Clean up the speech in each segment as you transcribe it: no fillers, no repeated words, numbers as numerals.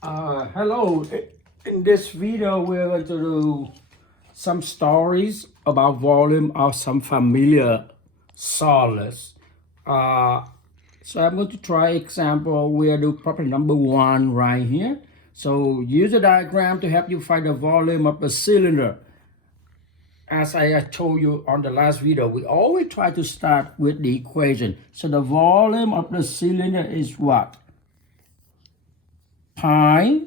Hello. In this video, we're going to do some stories about volume of some familiar solids. So I'm going to try example. We'll do problem number 1 right here. So use a diagram to help you find the volume of a cylinder. As I told you on the last video, we always try to start with the equation. So the volume of the cylinder is what? Pi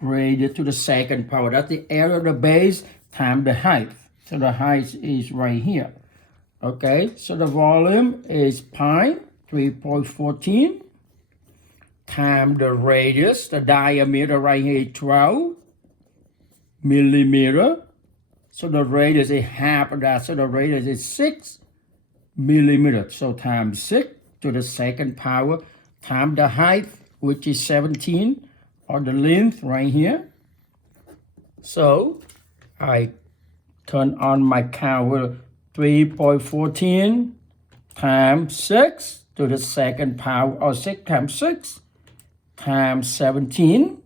raised to the second power. That's the area of the base times the height. So the height is right here. Okay, so the volume is pi 3.14 times the radius, the diameter right here is 12 millimeter. So the radius is half of that. So the radius is 6 millimeter. So times 6 to the second power times the height, which is 17, or the length right here. So I turn on my counter. 3.14 times 6 to the second power, or 6 times 6 times 17.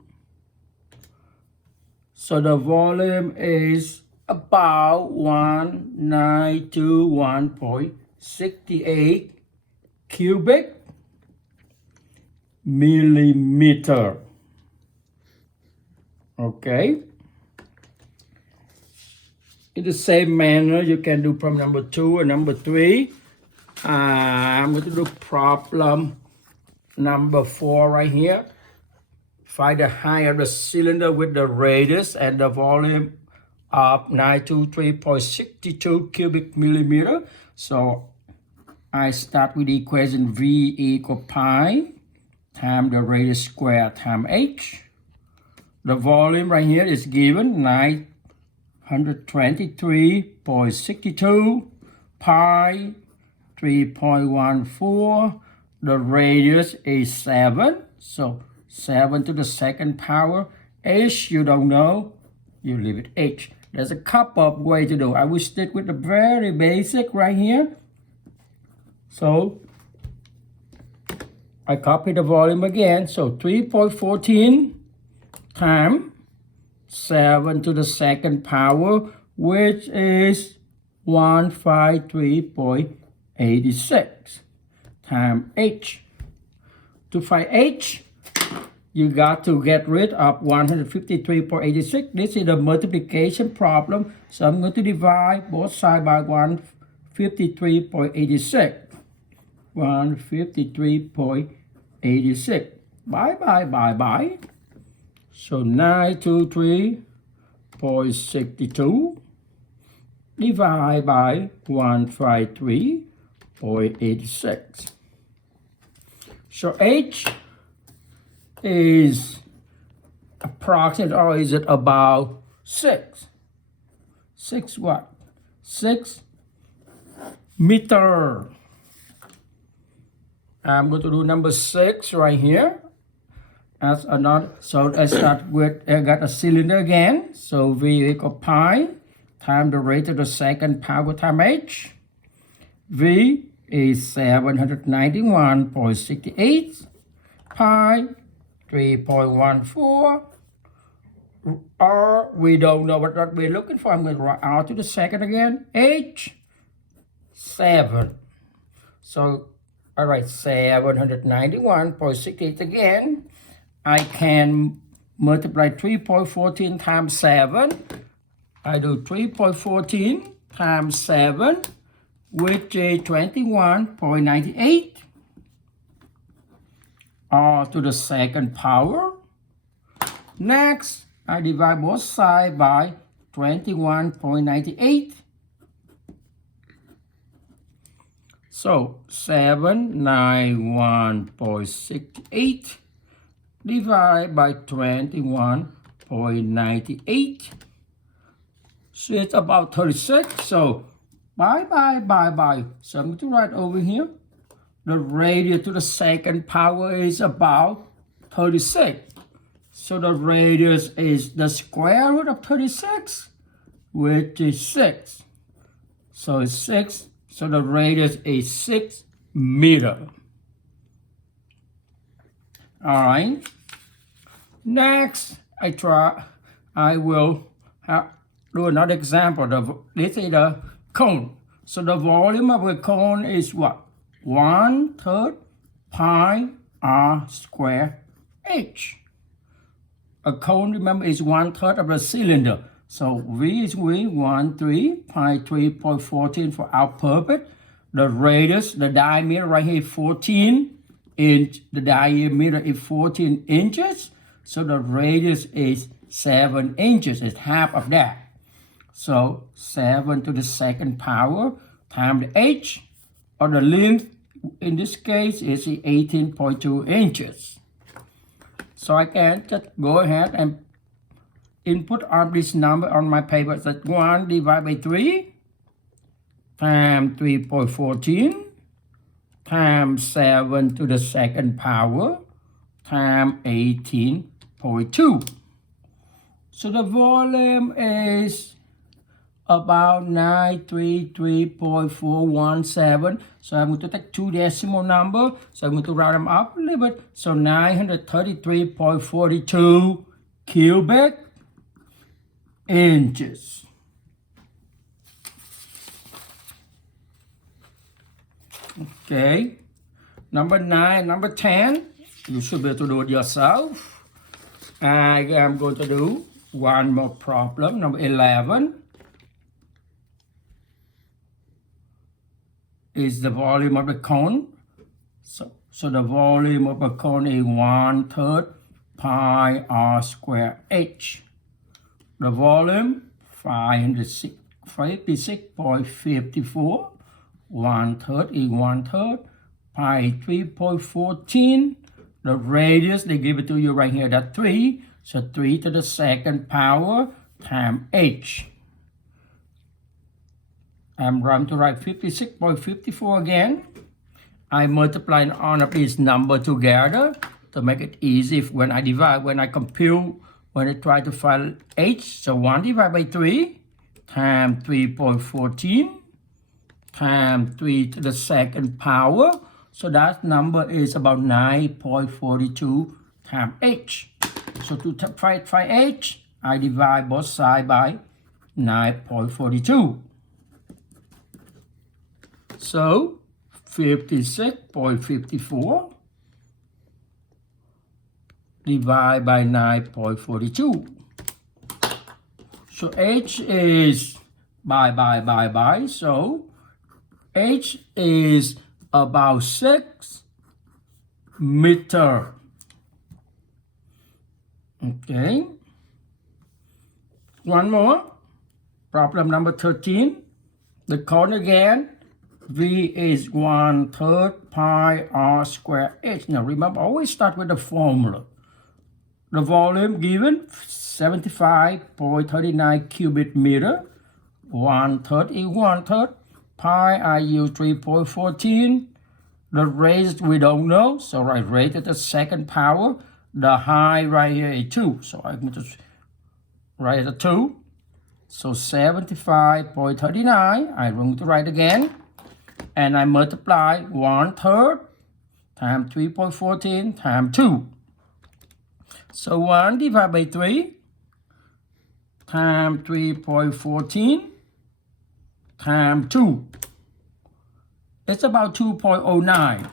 So the volume is about 1921.68 cubic millimeter. Okay. In the same manner, you can do problem number 2 and number 3. I'm going to do problem number 4 right here. Find the height of the cylinder with the radius and the volume of 923.62 cubic millimeter. So I start with the equation V equal pi times the radius square times h. The volume right here is given 923.62 pi 3.14. The radius is 7. So 7 to the second power. H, you don't know. You leave it H. There's a couple of ways to do. I will stick with the very basic right here. So I copy the volume again. So 3.14 times 7 to the second power, which is 153.86 times H. To find H, you got to get rid of 153.86. This is a multiplication problem. So I'm going to divide both sides by 153.86. 153.86. Bye. So 923.62 divided by 153.86. So H is approximate, or is it about 6? 6 what? 6 meter. I'm going to do number 6 right here. As another, so I start with, I got a cylinder again. So V equal pi times the rate of the second power times h. V is 791.68 pi 3.14. R, we don't know what we're looking for. I'm going to write R to the second again. H, 7. So I write 791.68 again. I can multiply 3.14 times 7. I do 3.14 times 7, which is 21.98. R to the second power. Next, I divide both sides by 21.98. So 791.68 divided by 21.98. So it's about 36. So bye. So I'm going to write over here. The radius to the second power is about 36. So the radius is the square root of 36, which is 6. So it's 6. So the radius is 6 meter. All right. Next, I will do another example. This is the cone. So the volume of a cone is what? 1/3 pi r square h. A cone, remember, is 1/3 of the cylinder. So V is 13 pi 3.14 for our purpose. The radius, the diameter right here is 14 inch. The diameter is 14 inches. So the radius is 7 inches. It's half of that. So 7 to the second power times the h, or the length in this case is 18.2 inches. So I can just go ahead and input on this number on my paper. That's 1 divided by 3 times 3.14 times 7 to the second power times 18.2. So the volume is about 933.417. So I'm going to take two decimal number. So I'm going to round them up a little bit. So 933.42 cubic inches. Okay. Number 9, number 10. You should be able to do it yourself. I am going to do one more problem. Number 11. Is the volume of the cone. So the volume of a cone is 1/3 pi r square h. The volume 556.54. 1/3 is 1/3 pi 3.14. The radius, they give it to you right here, that's 3. So 3 to the second power times h. I'm going to write 56.54 again. I multiply all of these numbers together to make it easy when I divide, when I compute, when I try to find h. So 1 divided by 3 times 3.14 times 3 to the second power. So that number is about 9.42 times h. So to find h, I divide both sides by 9.42. So 56.54 divided by 9.42. So h is by. So h is about 6 meters. Okay. One more. Problem number 13. The cone again. V is 1/3 pi r square h. Now remember, always start with the formula. The volume given 75.39 cubic meter. 1/3 is 1/3 pi. I use 3.14. The radius we don't know, so I raise it to the second power. The height right here is 2, so I'm going to write it 2. So 75.39. I'm going to write again. And I multiply 1/3 times 3.14 times 2. So 1 divided by 3 times 3.14 times 2. It's about 2.09.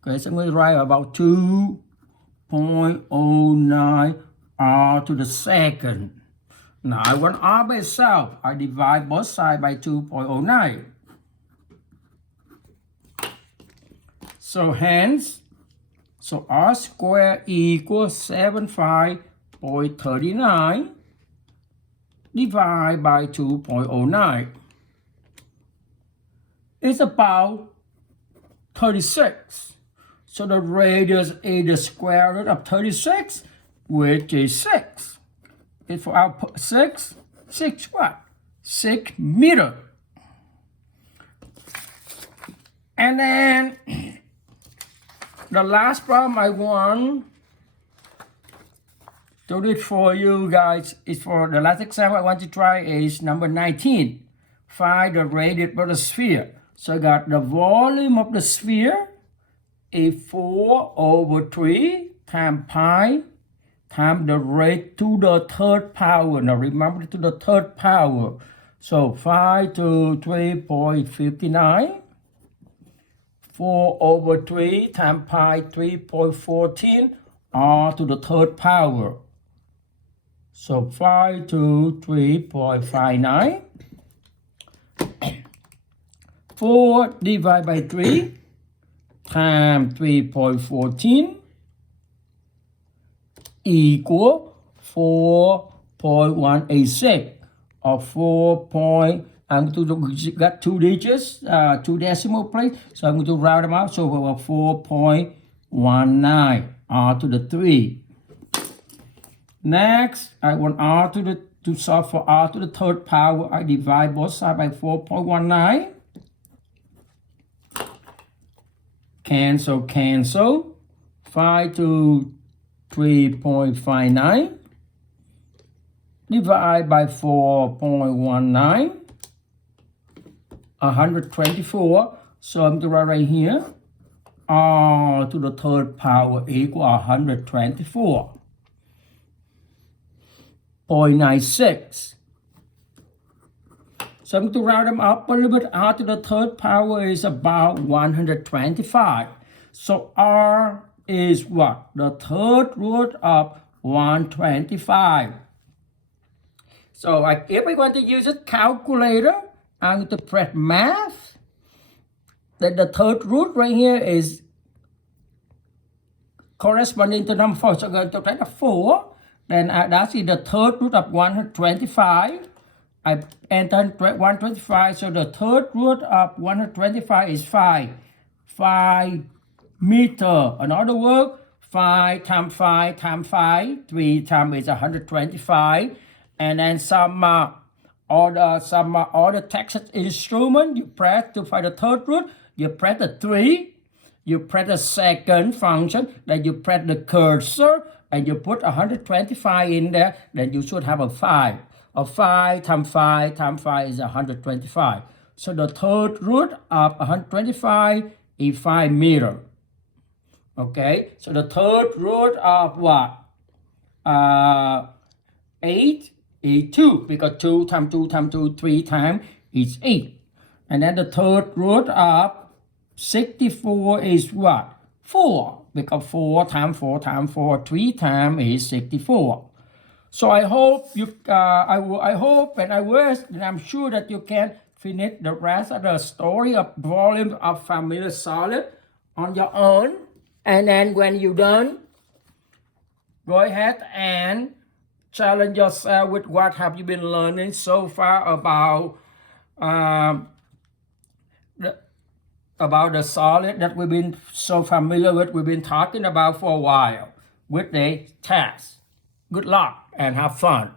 Okay, so I'm going to write about 2.09 r to the second. Now I want r by itself. I divide both sides by 2.09. So hence, so r squared equals 75.39 divided by 2.09. It's about 36. So the radius is the square root of 36, which is 6. It's for our 6 what? 6 meters. And then the last problem I want to do it for you guys is for the last example I want to try is number 19. Find the radius of the sphere. So I got the volume of the sphere is 4/3 times pi times the rate to the third power. Now remember, to the third power. So 5 to 3.59. 4 over 3 times pi 3.14 r to the third power. So 5 to 3.59. 4 divided by 3 times 3.14 equal 4.186 or 4. I'm going to got 2 digits, 2 decimal places, so I'm going to round them out. So we have 4.19 r to the 3. Next, I want r to solve for r to the third power. I divide both sides by 4.19. Cancel. 5 to 3.59. Divide by 4.19. 124. So I'm going to write right here, r to the third power equal 124.96. So I'm going to round them up a little bit. R to the third power is about 125. So r is what? The third root of 125. So if I want to use a calculator, I'm going to press math. Then the third root right here is corresponding to number 4. So I'm going to write a 4. Then that's the third root of 125. I enter 125. So the third root of 125 is 5. 5 meter. In other words, 5 times 5 times 5. 3 times is 125. And then some all the Texas instrument, you press to find the third root, you press the 3, you press the second function, then you press the cursor, and you put 125 in there, then you should have a 5. A 5 times 5 times 5 is 125. So the third root of 125 is 5 meter. Okay, so the third root of what? 8 is 2, because 2 times 2 times 2, 3 times is 8. And then the third root of 64 is what? 4, because 4 times 4 times 4, 3 times is 64. So I hope I hope and I wish, and I'm sure that you can finish the rest of the story of volume of familiar solid on your own. And then when you're done, go ahead and challenge yourself with what have you been learning so far about the solid that we've been so familiar with, we've been talking about for a while with the test. Good luck and have fun.